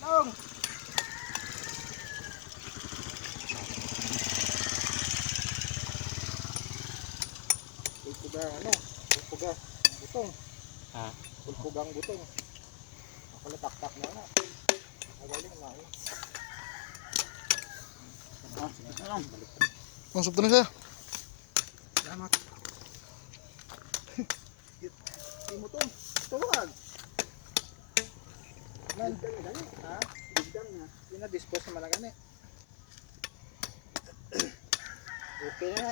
Long. Pulpuga ano? Pulpuga butong. Ha? Pulpugang butong. Nakalatak-tak na na. Magaling na. Ang sabto na siya. Salamat. Hindi mo to. Tuwag. Nandang na gani. Ha? Nandang na. Yun na dispose naman na gani. Okay na.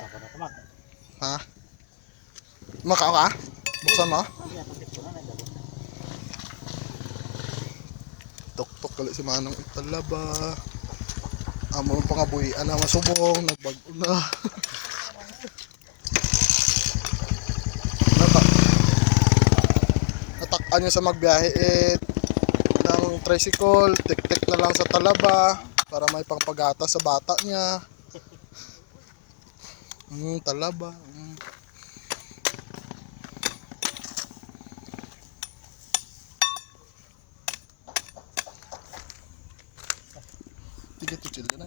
Ha? Makaw ka? Buksan mo? Tok-tok kali si Manong italaba. Amo pa nga buhian na masubong. Nagbago na. Natakaan niya sa magbiyahe ng tricycle. Tik-tik na lang sa talaba para may pangpagata sa bata niya. Talaba. Tiga to chill na.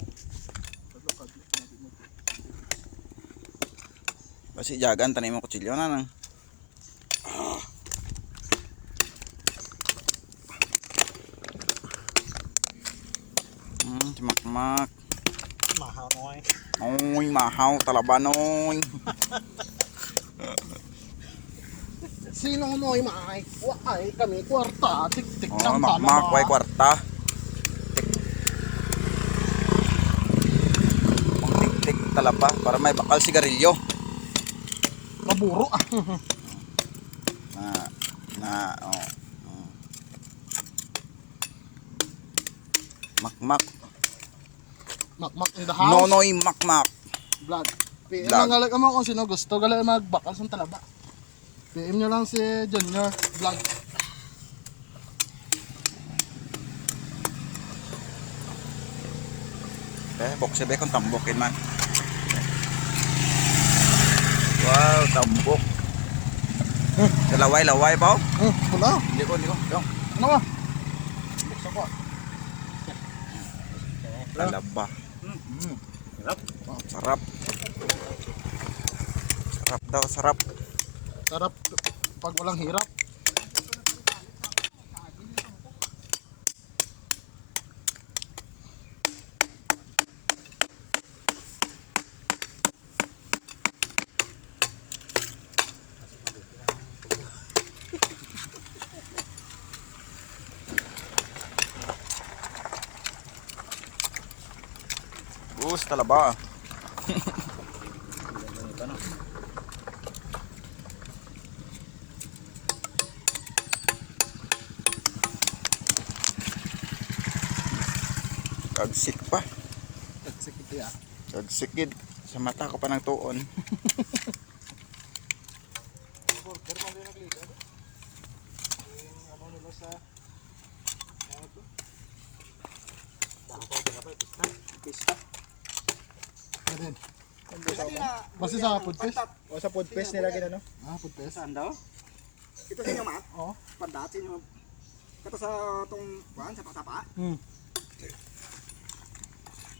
Basi jagan tanim mo kutsilyo na nang. Mak-mak. Mahaw noy. Oy, mahaw talaba noy. Sino noy maay? Waay kami kwarta. Tik-tik Oh, ng mak-mak way kwarta. Pang tik-tik talaba para may bakal sigarilyo. Maburo ah. Oh. Mak-mak. Makmak in the house. Nonoy mak-mak. Vlog. PM Vlog. lang galag mo kung sino gusto galag magbakal sa talaba. PM nyo lang si Junior Vlog. Bokse be kung tambokin man. Wow, tambok. Laway pa. Wala. Hindi ko. Dong. Ano ba? Buksan ko. Talaba. Sarap. Sarap daw, sarap. Sarap pag walang hirap. Bus talaba. Kagsik pa. Nagsikip ya. Kagsikid. Sa mata ko pa ng tuon. Pista. Ayun. Basta sa food fest. O sa food fest nila ginano? Food fest. Saan daw? Ito sa inyo mat? Oo. Pandat sa inyo. Kato sa tong buwan sa patapa.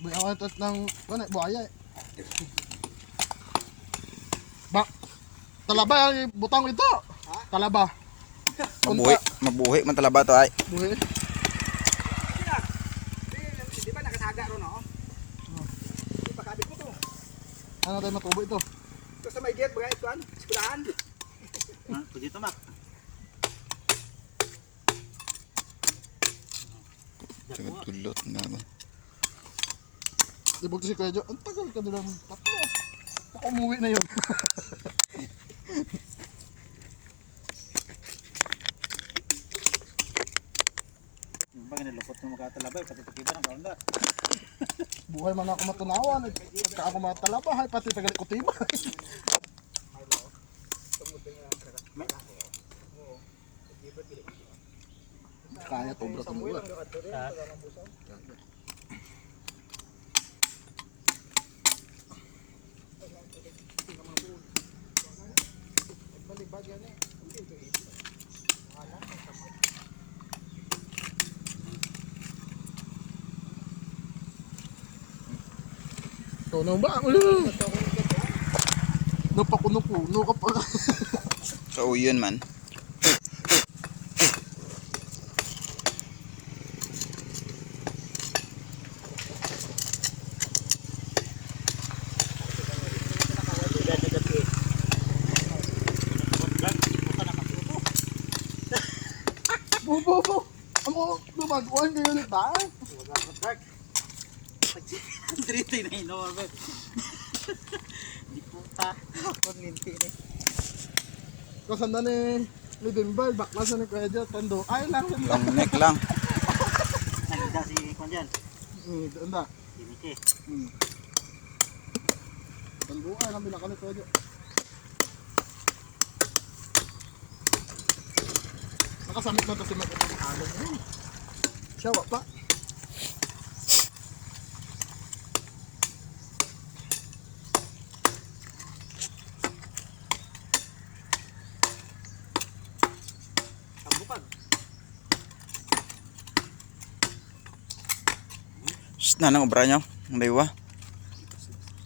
Bay ako ito ng buhaya eh. Ba? Talaba butang ito. Talaba. Mabuhi man talaba to ay. Buhi. Di ba nakasaga ron no? Ipakabit mo to. Ano tayo matubo ito? Ito sa may gate bagay tuan, eskwelahan. Ha, pwede to mak. Tulot na ba? Ibog to si Kuya Jo. Ang tagal ka nilang tatlo. Baka umuwi na yun. Yung ba ginalupot mo makatalabay pati tukiban ang kaunda. Buhay man ako matunawan. Pagka ako matalabahay, pati tagal ko tiba. Kaya to bro tumuwa. Tunaw ba? Napakuno-puno ka pa. Sa uyon man. Bo. Amo, lumaguan kayo ulit ba? Dirito na inorbe. Di puta. Konlinti ni. Kasanda ni Lidimber, baklas na ni Kuya Jo, tando. Ay lang. Long neck lang. Nagda si Konjan. Anda. Si Miki. Tando ay lang binaka ni Kuya Jo. Nakasamit na to si Mike ng alon niya. Siya wa pa. Tambukag. Shhh, nanang obra nyo. Ang daywa.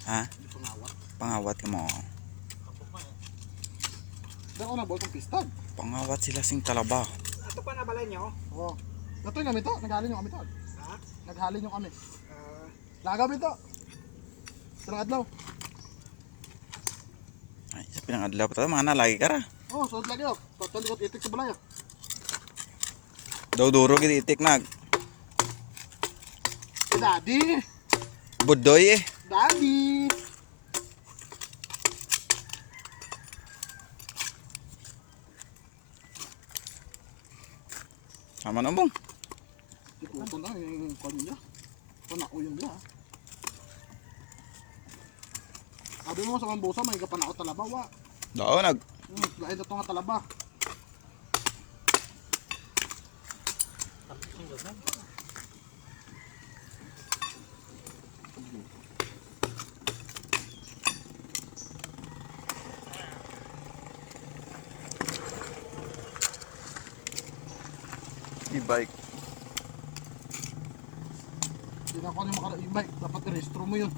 Ha? Pangawat. Pangawat ka mo. Dako na boltong pistag. Pangawat sila sing talaba. Ito pa nabalay niyo? Oo. Ito yung amito, naghalin yung amito. Ha? Naghalin yung kami. Lagaw ito. Sarang adlaw. Ay, sa pinangadlaw pa tayo. Mga nalagi ka ra. Oh, suot lagi oh. Patol ko itik sa balay oh. Daw duro gid itik nag. Daddy. Budoy eh. Daddy. Sama na bong. Ito na yung kanya niya. Panako yun niya. Sabi mo sa mambusa, may kapanako talaba wa. Daw nag. Lain ito nga talaba. E-bike. Hindi na ako yung makara-e-bike. Dapat i-restro mo yun.